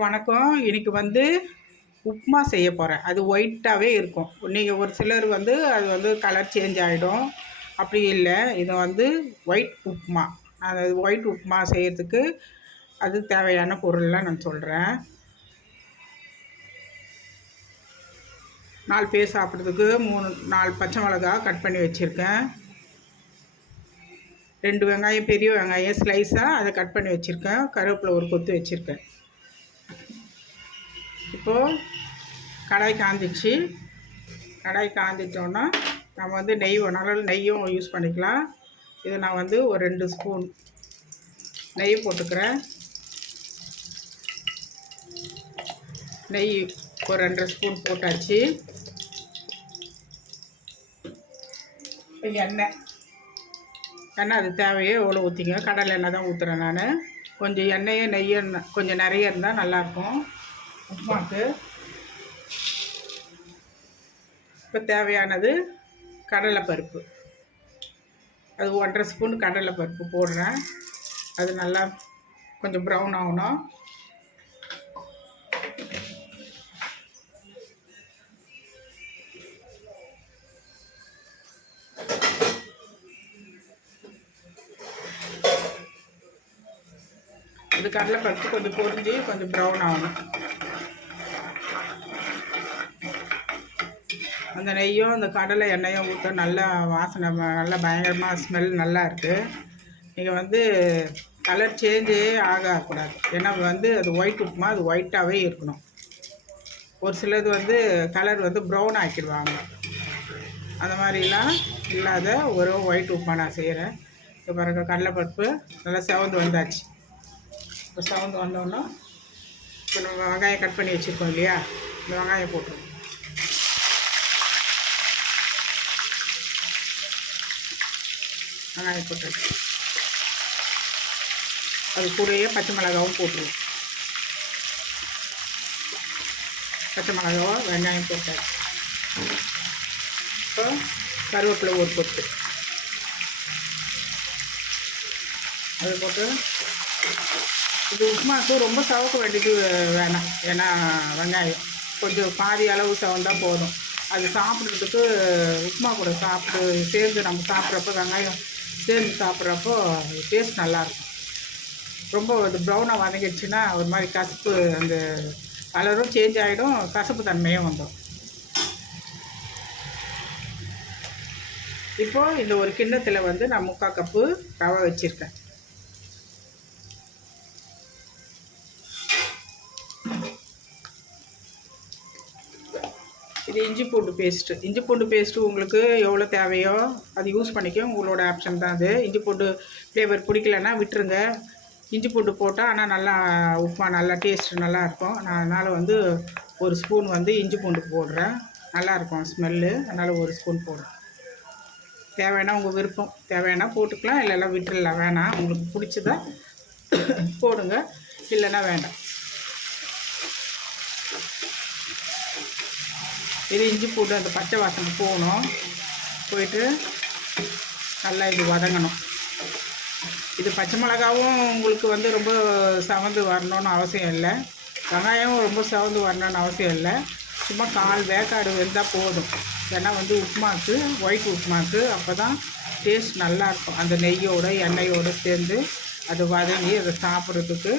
வணக்கம். இன்னைக்கு உப்புமா செய்ய போகிறேன். அது ஒயிட்டாகவே இருக்கும். நீங்கள் ஒரு சிலர் அது கலர் சேஞ்ச் ஆகிடும். அப்படி இல்லை, இது ஒயிட் உப்புமா. அது ஒயிட் உப்புமா செய்கிறதுக்கு அது தேவையான பொருள்லாம் நான் சொல்கிறேன். 4 பேர் சாப்பிட்றதுக்கு 4 பச்சை மிளகா கட் பண்ணி வச்சுருக்கேன். 2 வெங்காயம், பெரிய வெங்காயம் ஸ்லைஸாக அதை கட் பண்ணி வச்சுருக்கேன். கருவேப்பிலை ஒரு கொத்து வச்சுருக்கேன். இப்போது கடாய் காஞ்சிச்சு. கடாய் காஞ்சிட்டோன்னா நம்ம நெய் வேணாலும் நெய்யும் யூஸ் பண்ணிக்கலாம். இது நான் ஒரு 2 ஸ்பூன் நெய் போட்டுக்கிறேன். நெய் ஒரு 2 ஸ்பூன் போட்டாச்சு. எண்ணெய் அது தேவையோ எவ்வளோ ஊற்றிங்க. கடலை எண்ணெய் தான் ஊற்றுறேன் நான். கொஞ்சம் எண்ணெயே நெய்யும் கொஞ்சம் நிறைய இருந்தால் நல்லாயிருக்கும் உப்புமாக்கு. இப்போ தேவையானது கடலைப்பருப்பு. அது 1.5 ஸ்பூன் கடலைப்பருப்பு போடுறேன். அது நல்லா கொஞ்சம் ப்ரௌன் ஆகணும். இது கடலைப்பருப்பு கொஞ்சம் பொரிஞ்சு கொஞ்சம் ப்ரௌன் ஆகணும். அந்த நெய்யும் அந்த கடலை எண்ணெயும் ஊற்ற நல்லா வாசனை, நல்லா பயங்கரமாக ஸ்மெல் நல்லா இருக்குது. நீங்கள் கலர் சேஞ்சே ஆகக்கூடாது. ஏன்னா அது ஒயிட் உப்புமா, அது ஒயிட்டாகவே இருக்கணும். ஒரு சிலது கலர் ப்ரௌன் ஆக்கிடுவாங்க. அந்த மாதிரிலாம் இல்லாத ஒரு ஒயிட் உப்புமா நான் செய்கிறேன். இப்போ பாருங்கள், கடலைப்பருப்பு நல்லா செவந்து வந்தாச்சு. இப்போ செவந்து வந்தோன்னா இப்போ நம்ம வெங்காயம் கட் பண்ணி வச்சுருக்கோம் இல்லையா, இந்த வெங்காயம் போட்டுருவோம். வெங்காயம் போட்டுருவோம். அது கூடயே பச்சை மிளகாவும் போட்டுருவோம். பச்சை மிளகாவும் வெங்காயம் போட்டாச்சு. இப்போ கருவேப்பிலை ஒரு கொத்து அது போட்டு, இது உப்புமாவுக்கு ரொம்ப சவக்க வேண்டியது வேணாம். ஏன்னா வெங்காயம் கொஞ்சம் பாதி அளவு சவந்தால் போதும். அது சாப்பிட்றதுக்கு உப்புமா கூட சேர்ந்து நம்ம சாப்பிட்றப்போ, வெங்காயம் சேர்ந்து சாப்பிட்றப்போ டேஸ்ட் நல்லாயிருக்கும். ரொம்ப அது ப்ரௌனாக வதங்கிடுச்சுன்னா ஒரு மாதிரி கசப்பு, அந்த கலரும் சேஞ்ச் ஆகிடும், கசப்பு தன்மையும் வந்துடும். இப்போது இந்த ஒரு கிண்ணத்தில் நான் 3/4 கப்பு ரவை வச்சுருக்கேன். இது இஞ்சி பூண்டு பேஸ்ட்டு உங்களுக்கு எவ்வளோ தேவையோ அது யூஸ் பண்ணிக்க, உங்களோட ஆப்ஷன் தான் அது. இஞ்சி பூண்டு ஃப்ளேவர் பிடிக்கலன்னா விட்டுருங்க. இஞ்சி பூண்டு போட்டால் ஆனால் நல்லா உப்புமா நல்லா டேஸ்ட்டு நல்லாயிருக்கும். நான் அதனால் 1 ஸ்பூன் இஞ்சி பூண்டு போடுறேன். நல்லாயிருக்கும் ஸ்மெல்லு, அதனால் 1 ஸ்பூன் போடுறேன். தேவைன்னா உங்கள் விருப்பம், தேவைன்னா போட்டுக்கலாம், இல்லைன்னா விட்டுடலாம். வேணாம், உங்களுக்கு பிடிச்சதா போடுங்க, இல்லைன்னா வேண்டாம். இது இஞ்சி பூண்டு அந்த பச்சை வாசனை போகணும். போயிட்டு நல்லா இது வதங்கணும். இது பச்சை மிளகாவும் உங்களுக்கு ரொம்ப செவந்து வரணும்னு அவசியம் இல்லை. வெங்காயம் ரொம்ப செவந்து வரணும்னு அவசியம் இல்லை. சும்மா 1/4 வேக்காடு வெந்தால் போதும். ஏன்னா உப்புமாக்கு, ஒயிட் உப்புமாக்கு அப்போ தான் டேஸ்ட் நல்லாயிருக்கும். அந்த நெய்யோடு எண்ணெயோடு சேர்ந்து அது வதங்கி அதை சாப்பிட்றதுக்கு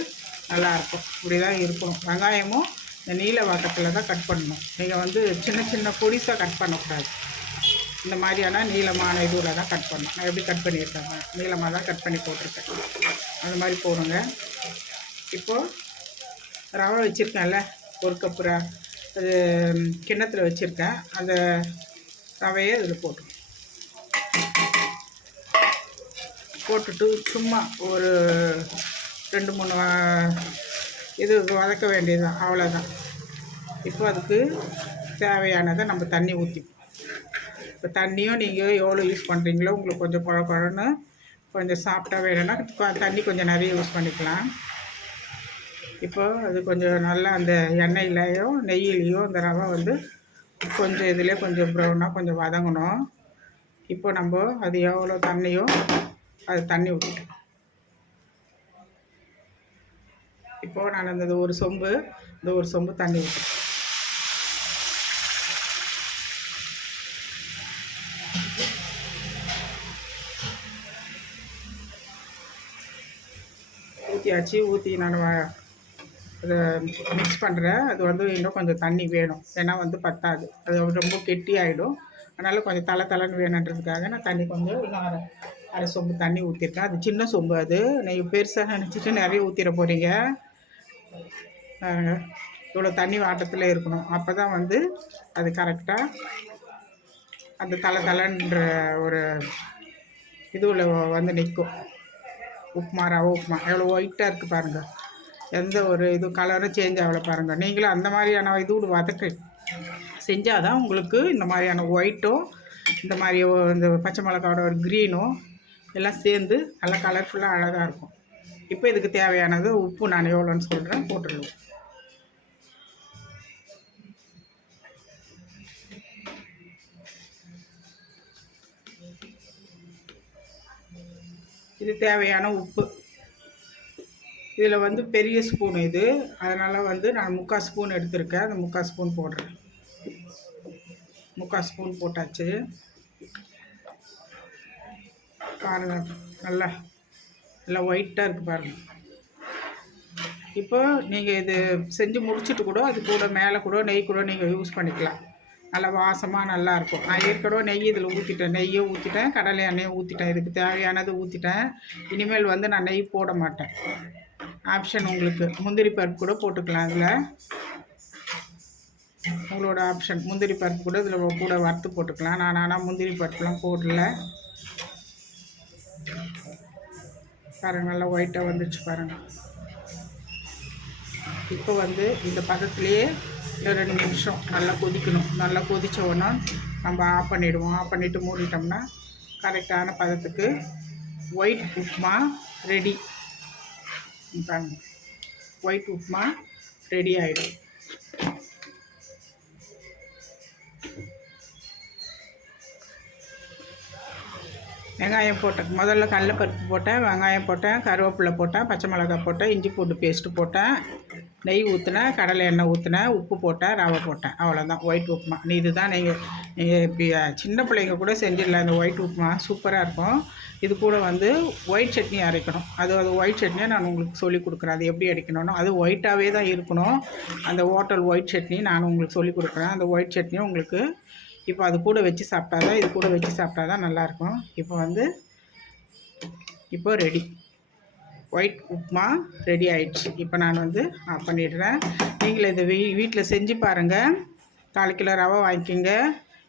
நல்லாயிருக்கும். இப்படி தான் இருக்கணும். வெங்காயமும் இந்த நீல வாக்கத்தில் தான் கட் பண்ணணும். நீங்கள் சின்ன சின்ன பொடிசாக கட் பண்ணக்கூடாது. இந்த மாதிரியான நீளமான இதுவில் தான் கட் பண்ணணும். நான் எப்படி கட் பண்ணியிருக்கேங்க, நீளமாக தான் கட் பண்ணி போட்டிருக்கேன். அந்த மாதிரி போடுங்க. இப்போது ரவை வச்சுருக்கேன்ல, 1 கப்பு அது கிண்ணத்தில் வச்சுருக்கேன். அந்த ரவையை இதில் போட்டுட்டு சும்மா ஒரு 2-3 இது வதக்க வேண்டியது தான், அவ்வளோதான். இப்போ அதுக்கு தேவையானதை நம்ம தண்ணி ஊற்றிப்போம். இப்போ தண்ணியும் நீங்கள் எவ்வளோ யூஸ் பண்ணுறீங்களோ, உங்களுக்கு கொஞ்சம் குழன்னு கொஞ்சம் சாப்பிட்டா வேணும்னா தண்ணி கொஞ்சம் நிறைய யூஸ் பண்ணிக்கலாம். இப்போ அது கொஞ்சம் நல்லா அந்த எண்ணெயிலையோ நெய்யிலையோ அந்த ரவை கொஞ்சம் இதிலே கொஞ்சம் ப்ரௌனாக கொஞ்சம் வதங்கணும். இப்போ நம்ம அது எவ்வளோ தண்ணியோ அது தண்ணி ஊற்றிக்கலாம். இப்போது நான் இந்த ஒரு சொம்பு தண்ணி ஊற்றி ஊற்றி நான் அதை மிக்ஸ் பண்ணுறேன். அது வந்து இன்னும் கொஞ்சம் தண்ணி வேணும், ஏன்னா வந்து பத்தாது, அது ரொம்ப கெட்டி ஆகிடும். அதனால் கொஞ்சம் தலைன்னு வேணுன்றதுக்காக நான் தண்ணி கொஞ்சம் இன்னும் அரை சொம்பு தண்ணி ஊற்றிருக்கேன். அது சின்ன சொம்பு, அது நீங்கள் பெருசாக நினச்சிட்டு நிறைய ஊற்றிட போகிறீங்க. இவ்வளோ தண்ணி வாட்டத்தில் இருக்கணும், அப்போ தான் வந்து அது கரெக்டாக அந்த தலைன்ற ஒரு இதுவில் வந்து நிற்கும். உப்புமா, ரவை உப்புமா எவ்வளோ ஒயிட்டாக இருக்குது பாருங்கள், எந்த ஒரு இது கலரும் சேஞ்ச் ஆகலை பாருங்கள். நீங்களும் அந்த மாதிரியான இது வதக்க செஞ்சால் தான் உங்களுக்கு இந்த மாதிரியான ஒயிட்டும் இந்த மாதிரி இந்த பச்சை மிளகாவோட ஒரு க்ரீனும் எல்லாம் சேர்ந்து நல்லா கலர்ஃபுல்லாக அழகாக இருக்கும். இப்போ இதுக்கு தேவையானது உப்பு நான் எவ்வளோன்னு சொல்கிறேன், போட்டுருவோம். இது தேவையான உப்பு. இதில் வந்து பெரிய ஸ்பூன் இது, அதனால் வந்து நான் 3/4 ஸ்பூன் எடுத்திருக்கேன். அந்த 3/4 ஸ்பூன் போடுறேன். 3/4 ஸ்பூன் போட்டாச்சு. பாருங்கள், நல்லா ஒயிட்டாக இருக்குது பாருங்கள். இப்போ நீங்கள் இது செஞ்சு முடிச்சுட்டு கூட அது கூட மேலே கூட நெய் கூட நீங்கள் யூஸ் பண்ணிக்கலாம். நல்லா வாசமாக நல்லாயிருக்கும். நான் ஏற்கனவே நெய் இதில் ஊற்றிட்டேன், நெய்யும் ஊற்றிட்டேன், கடலை எண்ணெயும் ஊற்றிட்டேன். இதுக்கு தேவையானது ஊற்றிட்டேன். இனிமேல் வந்து நான் நெய் போட மாட்டேன். ஆப்ஷன் உங்களுக்கு. முந்திரி பருப்பு கூட போட்டுக்கலாம், அதில் உங்களோட ஆப்ஷன். முந்திரி பருப்பு கூட இதில் கூட வறுத்து போட்டுக்கலாம். நான் ஆனால் முந்திரி பருப்புலாம் போடல. பாருங்கள், நல்லா ஒயிட்டாக வந்துடுச்சு பாருங்கள். இப்போ வந்து இந்த பதத்துலேயே 2 நிமிஷம் நல்லா கொதிக்கணும். நல்லா கொதித்த உடனே நம்ம ஆஃப் பண்ணிவிடுவோம். ஆஃப் பண்ணிவிட்டு மூடிட்டோம்னா கரெக்டான பதத்துக்கு ஒயிட் உப்புமா ரெடி. பாருங்க, ஒயிட் உப்புமா ரெடி ஆகிடும். வெங்காயம் போட்டேன், முதல்ல கடலைப்பருப்பு போட்டேன், வெங்காயம் போட்டேன், கருவேப்பிலை போட்டேன், பச்சை மிளகாய் போட்டேன், இஞ்சி பூண்டு பேஸ்ட்டு போட்டேன், நெய் ஊற்றினேன், கடலை எண்ணெய் ஊற்றினேன், உப்பு போட்டேன், ரவை போட்டேன். அவ்வளோதான் ஒயிட் உப்புமா. இதுதான் நீங்கள் இப்போ சின்ன பிள்ளைங்க கூட செஞ்சிடலாம். இந்த ஒயிட் உப்புமா சூப்பராக இருக்கும். இது கூட வந்து ஒயிட் சட்னி அரைக்கணும். அது ஒயிட் சட்னியை நான் உங்களுக்கு சொல்லிக் கொடுக்குறேன். அது எப்படி அரைக்கணும்னு. அது ஒயிட்டாகவே தான் இருக்கணும். அந்த ஹோட்டல் ஒயிட் சட்னி நான் உங்களுக்கு சொல்லிக் கொடுக்குறேன். அந்த ஒயிட் சட்னியும் உங்களுக்கு இப்போ அது கூட வச்சு சாப்பிட்டா தான், இது கூட வச்சு சாப்பிட்டா தான் நல்லாயிருக்கும். இப்போ ரெடி, ஒயிட் உப்புமா ரெடி ஆயிடுச்சு. இப்போ நான் வந்து ஆஃப் பண்ணிடுறேன். நீங்களே இதை வீட்டில் செஞ்சு பாருங்கள். 4 கிலோ ரவை வாங்கிக்கோங்க.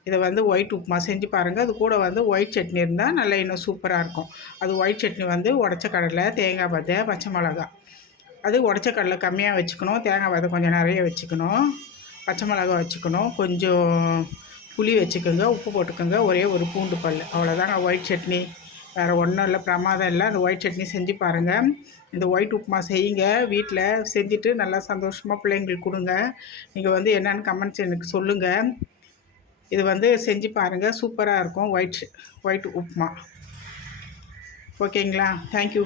இதை வந்து ஒயிட் உப்புமா செஞ்சு பாருங்கள். அது கூட வந்து ஒயிட் சட்னி இருந்தால் நல்லா இன்னும் சூப்பராக இருக்கும். அது ஒயிட் சட்னி வந்து உடச்ச கடலை, தேங்காய் பத்தை, பச்சை மிளகா. அது உடச்ச கடலை கம்மியாக வச்சுக்கணும், தேங்காய் பத்தை கொஞ்சம் நிறைய வச்சுக்கணும், பச்சை மிளகா வச்சுக்கணும், கொஞ்சம் புளி வச்சுக்கோங்க, உப்பு போட்டுக்கோங்க, ஒரே ஒரு பூண்டு பல். அவ்வளோதாங்க ஒயிட் சட்னி. வேறு ஒன்றும் இல்லை, பிரமாதம் இல்லை. அந்த ஒயிட் சட்னி செஞ்சு பாருங்கள். இந்த ஒயிட் உப்புமா செய்யுங்க வீட்டில். செஞ்சுட்டு நல்லா சந்தோஷமாக பிள்ளைங்களுக்கு கொடுங்க. நீங்கள் வந்து என்னென்னு கமெண்ட்ஸ் எனக்கு சொல்லுங்கள். இது வந்து செஞ்சு பாருங்கள், சூப்பராக இருக்கும் ஒயிட் உப்புமா. ஓகேங்களா? தேங்க்யூ.